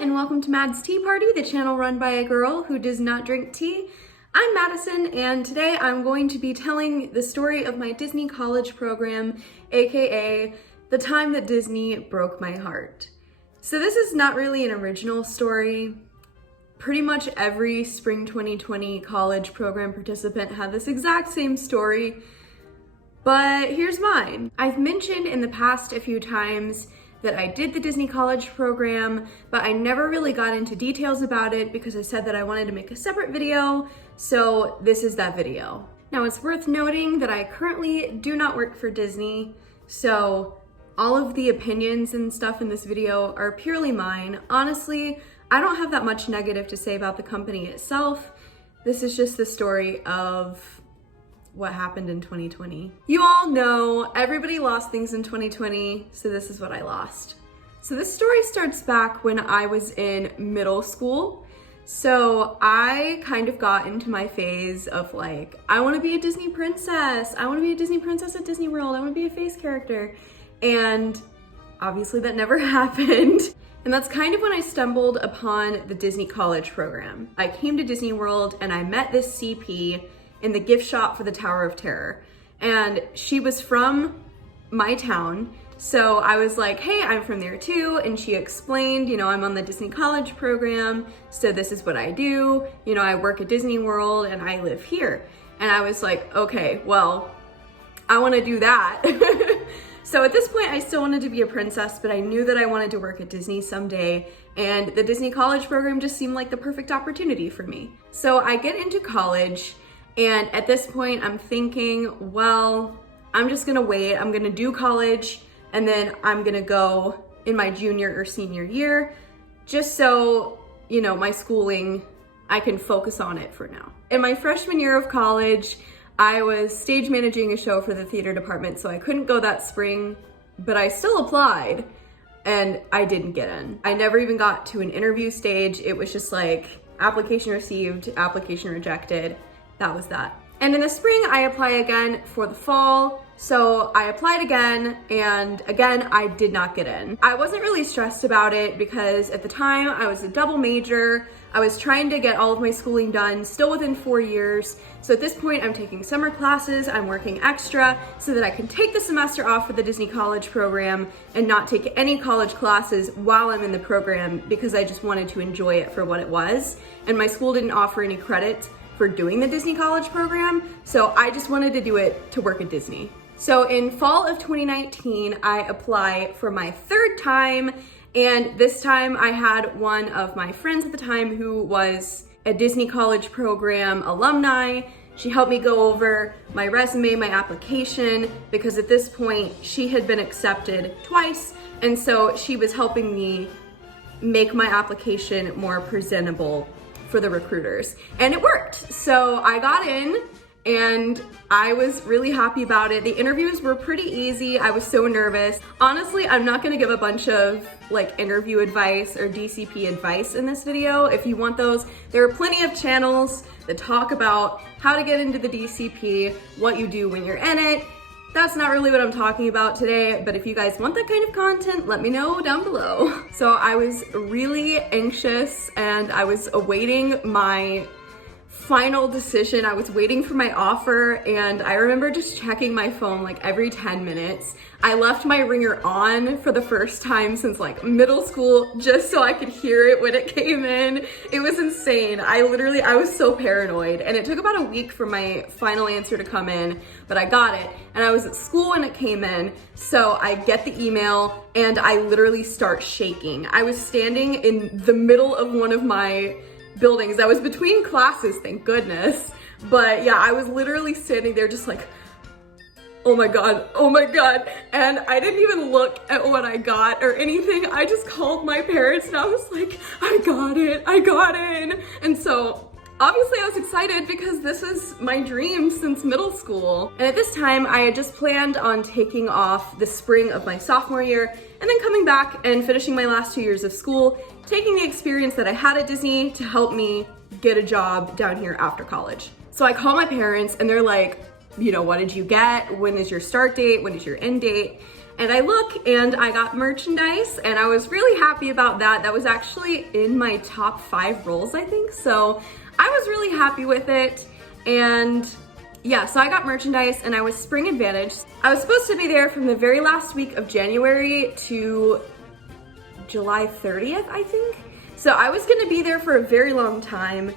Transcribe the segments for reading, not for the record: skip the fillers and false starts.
and welcome to Mad's Tea Party, the channel run by a girl who does not drink tea. I'm Madison, and today I'm going to be telling the story of my Disney college program, aka the time that Disney broke my heart. So this is not really an original story. Pretty much every spring 2020 college program participant had this exact same story, but here's mine. I've mentioned in the past a few times that I did the Disney college program, but I never really got into details about it because I said that I wanted to make a separate video, so this is that video. Now it's worth noting that I currently do not work for Disney, so all of the opinions and stuff in this video are purely mine. Honestly, I don't have that much negative to say about the company itself. This is just the story of what happened in 2020. You all know everybody lost things in 2020, so this is what I lost. So this story starts back when I was in middle school. So I kind of got into my phase of like, I want to be a Disney princess. I want to be a Disney princess at Disney World. I want to be a face character. And obviously that never happened. And that's kind of when I stumbled upon the Disney college program. I came to Disney World and I met this CP in the gift shop for the Tower of Terror. And she was from my town. So I was like, hey, I'm from there too. And she explained, I'm on the Disney college program. So this is what I do. I work at Disney World and I live here. And I was like, okay, well, I want to do that. So at this point, I still wanted to be a princess, but I knew that I wanted to work at Disney someday, and the Disney college program just seemed like the perfect opportunity for me. So I get into college, and at this point, I'm thinking, well, I'm just gonna wait. I'm gonna do college, and then I'm gonna go in my junior or senior year, just so, my schooling, I can focus on it for now. In my freshman year of college, I was stage managing a show for the theater department, so I couldn't go that spring, but I still applied and I didn't get in. I never even got to an interview stage. It was just like application received, application rejected. That was that. And in the spring, I apply again for the fall. So I applied again, and again, I did not get in. I wasn't really stressed about it because at the time I was a double major. I was trying to get all of my schooling done still within 4 years. So at this point, I'm taking summer classes, I'm working extra so that I can take the semester off for the Disney college program and not take any college classes while I'm in the program because I just wanted to enjoy it for what it was. And my school didn't offer any credit for doing the Disney college program, so I just wanted to do it to work at Disney. So in fall of 2019, I applied for my third time, and this time I had one of my friends at the time who was a Disney college program alumni. She helped me go over my resume, my application, because at this point she had been accepted twice, and so she was helping me make my application more presentable for the recruiters, and it worked. So I got in and I was really happy about it. The interviews were pretty easy. I was so nervous. Honestly, I'm not gonna give a bunch of interview advice or DCP advice in this video. If you want those, there are plenty of channels that talk about how to get into the DCP, what you do when you're in it. That's not really what I'm talking about today, but if you guys want that kind of content, let me know down below. So I was really anxious and I was awaiting my final decision. I was waiting for my offer, and I remember just checking my phone every 10 minutes. I left my ringer on for the first time since middle school just so I could hear it when it came in. It was insane. I was so paranoid, and it took about a week for my final answer to come in, but I got it, and I was at school when it came in, so I get the email and I literally start shaking. I was standing in the middle of one of my buildings. I was between classes, thank goodness. But yeah, I was literally standing there just oh my God, oh my God. And I didn't even look at what I got or anything. I just called my parents and I was like, I got in. And so obviously I was excited because this is my dream since middle school. And at this time I had just planned on taking off the spring of my sophomore year and then coming back and finishing my last 2 years of school, taking the experience that I had at Disney to help me get a job down here after college. So I call my parents and they're like, what did you get? When is your start date? When is your end date? and I look and I got merchandise, and I was really happy about that. That was actually in my top 5 roles, I think. So I was really happy with it. And yeah, so I got merchandise and I was Spring Advantage. I was supposed to be there from the very last week of January to July 30th, I think. So I was gonna be there for a very long time,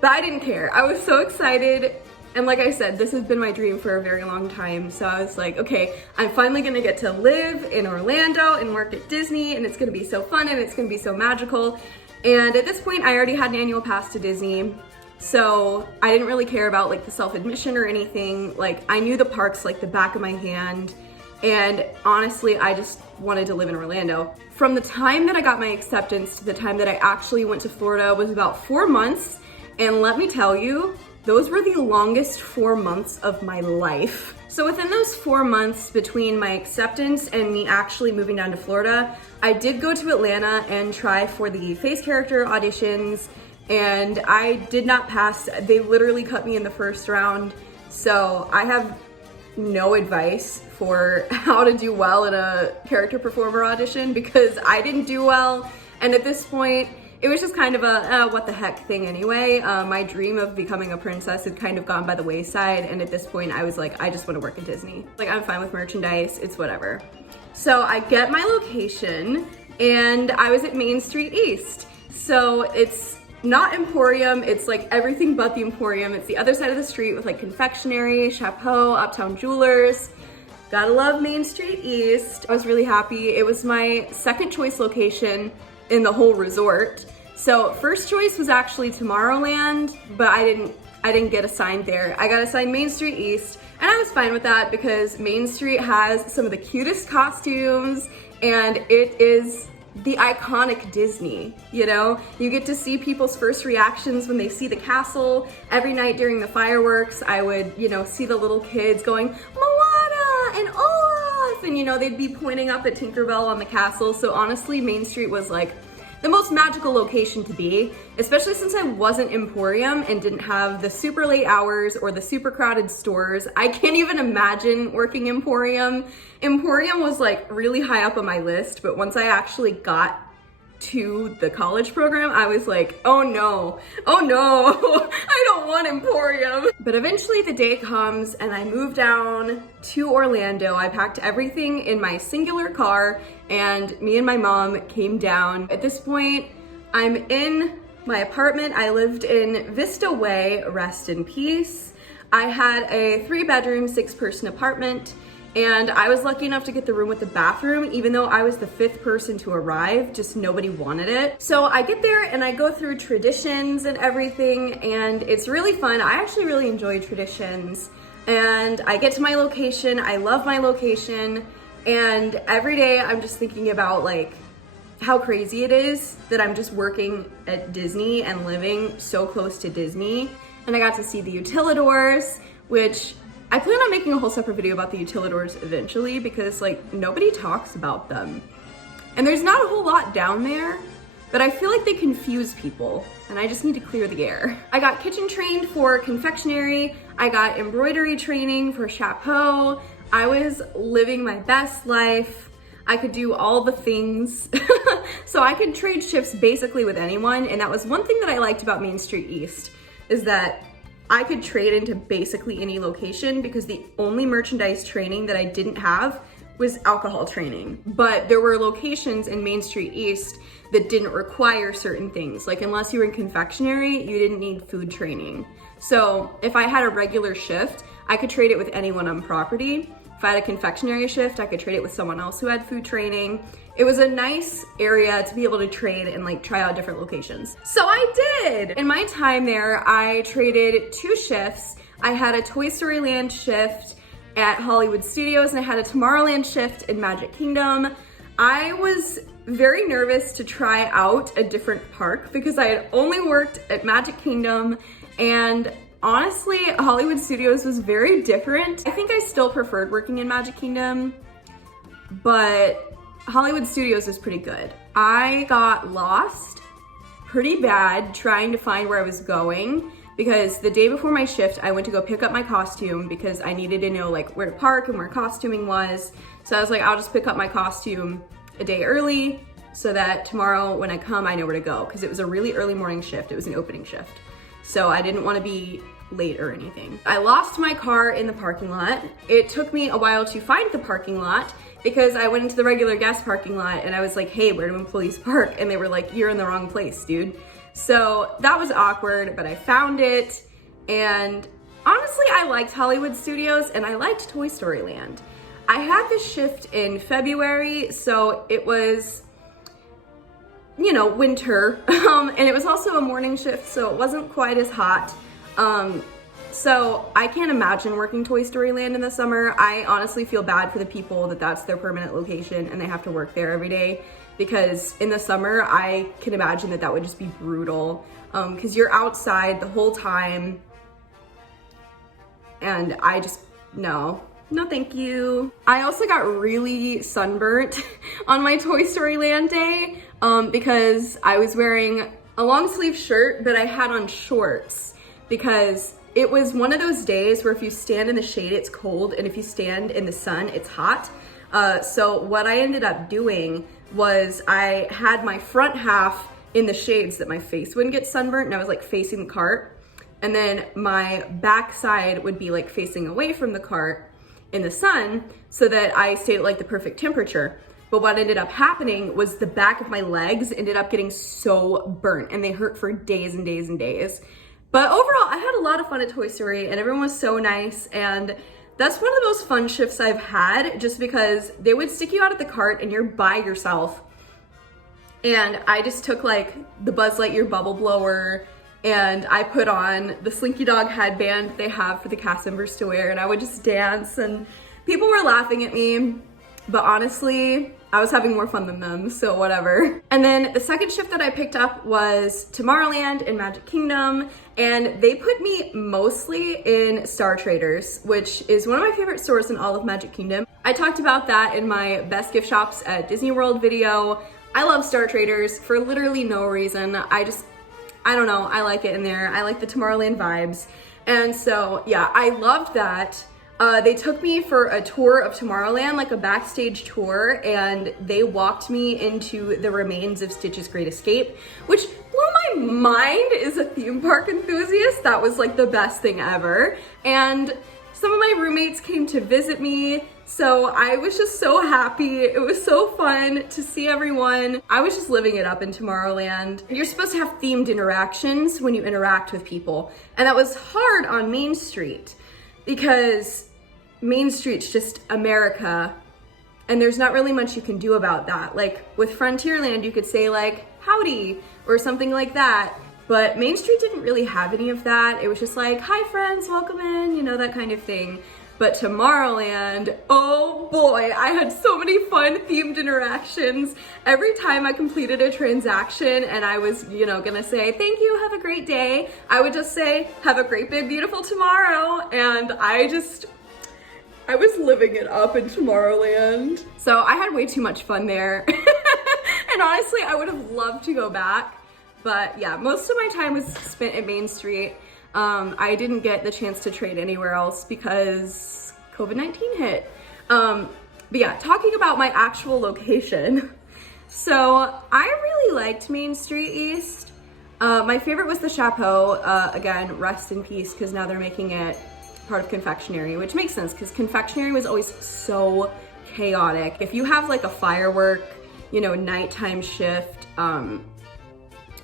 but I didn't care. I was so excited. And like I said, this has been my dream for a very long time. So I was like, okay, I'm finally gonna get to live in Orlando and work at Disney, and it's gonna be so fun and it's gonna be so magical. And at this point, I already had an annual pass to Disney. So I didn't really care about like the self-admission or anything. Like I knew the parks like the back of my hand. And honestly, I just wanted to live in Orlando. From the time that I got my acceptance to the time that I actually went to Florida was about 4 months. And let me tell you, those were the longest 4 months of my life. So within those 4 months between my acceptance and me actually moving down to Florida, I did go to Atlanta and try for the face character auditions, and I did not pass. They literally cut me in the first round. So I have no advice for how to do well in a character performer audition because I didn't do well. And at this point, it was just kind of a what the heck thing anyway. My dream of becoming a princess had kind of gone by the wayside, and at this point I was like, I just want to work at Disney. Like I'm fine with merchandise, it's whatever. So I get my location and I was at Main Street East. So it's not Emporium, it's like everything but the Emporium. It's the other side of the street with like confectionery, Chapeau, Uptown Jewelers. Gotta love Main Street East. I was really happy. It was my second choice location in the whole resort. So first choice was actually Tomorrowland, but I didn't get assigned there. I got assigned Main Street East, and I was fine with that because Main Street has some of the cutest costumes, and it is the iconic Disney, you know? You get to see people's first reactions when they see the castle. Every night during the fireworks, I would, you know, see the little kids going, Moana and Olaf, and you know, they'd be pointing up at Tinkerbell on the castle. So honestly, Main Street was like the most magical location to be, especially since I wasn't Emporium and didn't have the super late hours or the super crowded stores. I can't even imagine working Emporium. Emporium was like really high up on my list, but once I actually got to the college program, I was like, oh no, I don't want Emporium. But eventually the day comes and I move down to Orlando. I packed everything in my singular car and me and my mom came down. At this point, I'm in my apartment. I lived in Vista Way, rest in peace. I had a 3-bedroom, 6-person apartment. And I was lucky enough to get the room with the bathroom, even though I was the 5th person to arrive, just nobody wanted it. So I get there and I go through traditions and everything, and it's really fun. I actually really enjoy traditions. And I get to my location, I love my location, and every day I'm just thinking about like how crazy it is that I'm just working at Disney and living so close to Disney. And I got to see the Utilidors, which I plan on making a whole separate video about the Utilidors eventually because like nobody talks about them. And there's not a whole lot down there, but I feel like they confuse people and I just need to clear the air. I got kitchen trained for confectionery. I got embroidery training for Chapeau. I was living my best life. I could do all the things. So I could trade shifts basically with anyone. And that was one thing that I liked about Main Street East is that I could trade into basically any location because the only merchandise training that I didn't have was alcohol training. But there were locations in Main Street East that didn't require certain things. Like unless you were in confectionery, you didn't need food training. So if I had a regular shift, I could trade it with anyone on property. If I had a confectionery shift, I could trade it with someone else who had food training. It was a nice area to be able to trade and like try out different locations. So I did. In my time there, I traded 2 shifts. I had a Toy Story Land shift at Hollywood Studios and I had a Tomorrowland shift in Magic Kingdom. I was very nervous to try out a different park because I had only worked at Magic Kingdom, and honestly, Hollywood Studios was very different. I think I still preferred working in Magic Kingdom, but Hollywood Studios was pretty good. I got lost pretty bad trying to find where I was going because the day before my shift, I went to go pick up my costume because I needed to know like where to park and where costuming was. So I was like, I'll just pick up my costume a day early so that tomorrow when I come, I know where to go, because it was a really early morning shift. It was an opening shift. So I didn't want to be late or anything. I lost my car in the parking lot. It took me a while to find the parking lot because I went into the regular guest parking lot and I was like, hey, where do employees park? And they were like, you're in the wrong place, dude. So that was awkward, but I found it. And honestly, I liked Hollywood Studios and I liked Toy Story Land. I had this shift in February, so it was, you know, winter. And it was also a morning shift, so it wasn't quite as hot. So I can't imagine working Toy Story Land in the summer. I honestly feel bad for the people that that's their permanent location and they have to work there every day, because in the summer, I can imagine that that would just be brutal, because you're outside the whole time. And I just, no thank you. I also got really sunburnt on my Toy Story Land day, because I was wearing a long sleeve shirt, but I had on shorts, because it was one of those days where if you stand in the shade, it's cold, and if you stand in the sun, it's hot. So what I ended up doing was I had my front half in the shade so that my face wouldn't get sunburnt, and I was like facing the cart. And then my back side would be like facing away from the cart in the sun so that I stayed at like the perfect temperature. But what ended up happening was the back of my legs ended up getting so burnt and they hurt for days and days and days. But overall, I had a lot of fun at Toy Story and everyone was so nice, and that's one of the most fun shifts I've had, just because they would stick you out at the cart and you're by yourself. And I just took like the Buzz Lightyear bubble blower and I put on the Slinky Dog headband they have for the cast members to wear, and I would just dance and people were laughing at me, but honestly, I was having more fun than them, so whatever. And then the second shift that I picked up was Tomorrowland and Magic Kingdom, and they put me mostly in Star Traders, which is one of my favorite stores in all of Magic Kingdom. I talked about that in my best gift shops at Disney World video. I love Star Traders for literally no reason. I don't know, I like it in there. I like the Tomorrowland vibes. And so yeah, I loved that. They took me for a tour of Tomorrowland, like a backstage tour, and they walked me into the remains of Stitch's Great Escape, which blew my mind as a theme park enthusiast. That was like the best thing ever. And some of my roommates came to visit me, so I was just so happy. It was so fun to see everyone. I was just living it up in Tomorrowland. You're supposed to have themed interactions when you interact with people, and that was hard on Main Street, because Main Street's just America and there's not really much you can do about that. Like with Frontierland, you could say like, howdy, or something like that. But Main Street didn't really have any of that. It was just like, hi friends, welcome in, you know, that kind of thing. But Tomorrowland, oh boy, I had so many fun themed interactions. Every time I completed a transaction and I was, you know, gonna say, thank you, have a great day, I would just say, have a great, big, beautiful tomorrow. And I was living it up in Tomorrowland. So I had way too much fun there. And honestly, I would have loved to go back. But yeah, most of my time was spent at Main Street. I didn't get the chance to trade anywhere else because COVID-19 hit. But yeah, talking about my actual location. So I really liked Main Street East. My favorite was the Chapeau. Again, rest in peace, because now they're making it part of Confectionery, which makes sense because Confectionery was always so chaotic. If you have like a firework, you know, nighttime shift,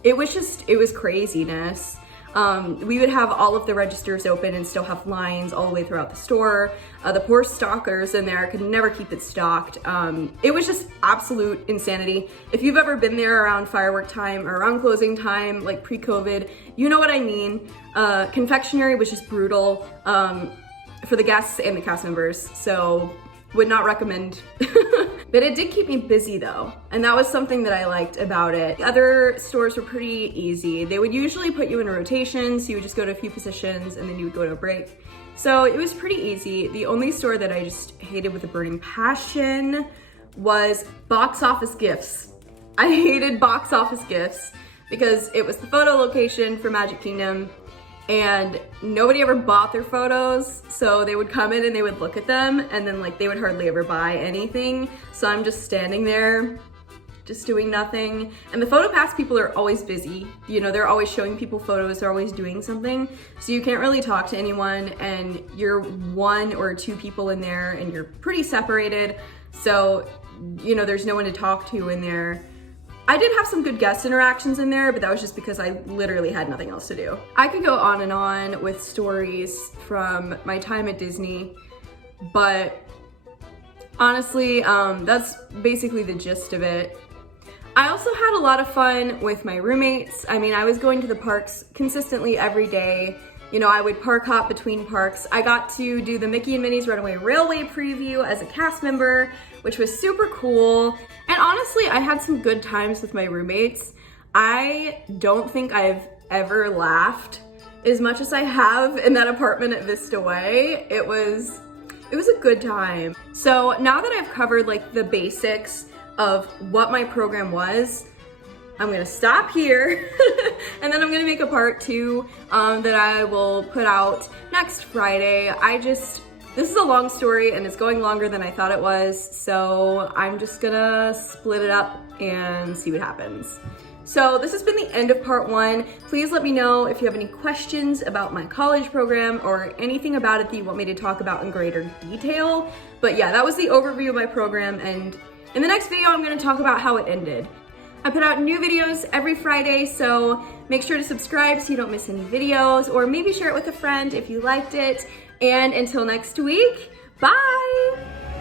it was craziness. We would have all of the registers open and still have lines all the way throughout the store. The poor stockers in there could never keep it stocked. It was just absolute insanity. If you've ever been there around firework time or around closing time, like pre-COVID, you know what I mean. Confectionery was just brutal for the guests and the cast members, so would not recommend. But it did keep me busy though, and that was something that I liked about it. The other stores were pretty easy. They would usually put you in a rotation, so you would just go to a few positions and then you would go to a break. So it was pretty easy. The only store that I just hated with a burning passion was Box Office Gifts. I hated Box Office Gifts because it was the photo location for Magic Kingdom, and nobody ever bought their photos, so they would come in and they would look at them, and then like they would hardly ever buy anything. So I'm just standing there just doing nothing. And the PhotoPass people are always busy. You know, they're always showing people photos, they're always doing something. So you can't really talk to anyone, and you're 1 or 2 people in there and you're pretty separated. So, you know, there's no one to talk to in there. I did have some good guest interactions in there, but that was just because I literally had nothing else to do. I could go on and on with stories from my time at Disney, but honestly, that's basically the gist of it. I also had a lot of fun with my roommates. I mean, I was going to the parks consistently every day. You know, I would park hop between parks. I got to do the Mickey and Minnie's Runaway Railway preview as a cast member, which was super cool. And honestly, I had some good times with my roommates. I don't think I've ever laughed as much as I have in that apartment at Vista Way. It was a good time. So now that I've covered like the basics of what my program was, I'm gonna stop here and then I'm gonna make a part 2 that I will put out next Friday. This is a long story and it's going longer than I thought it was, so I'm just gonna split it up and see what happens. So this has been the end of part 1. Please let me know if you have any questions about my college program or anything about it that you want me to talk about in greater detail. But yeah, that was the overview of my program, and in the next video, I'm gonna talk about how it ended. I put out new videos every Friday, so make sure to subscribe so you don't miss any videos, or maybe share it with a friend if you liked it. And until next week, bye!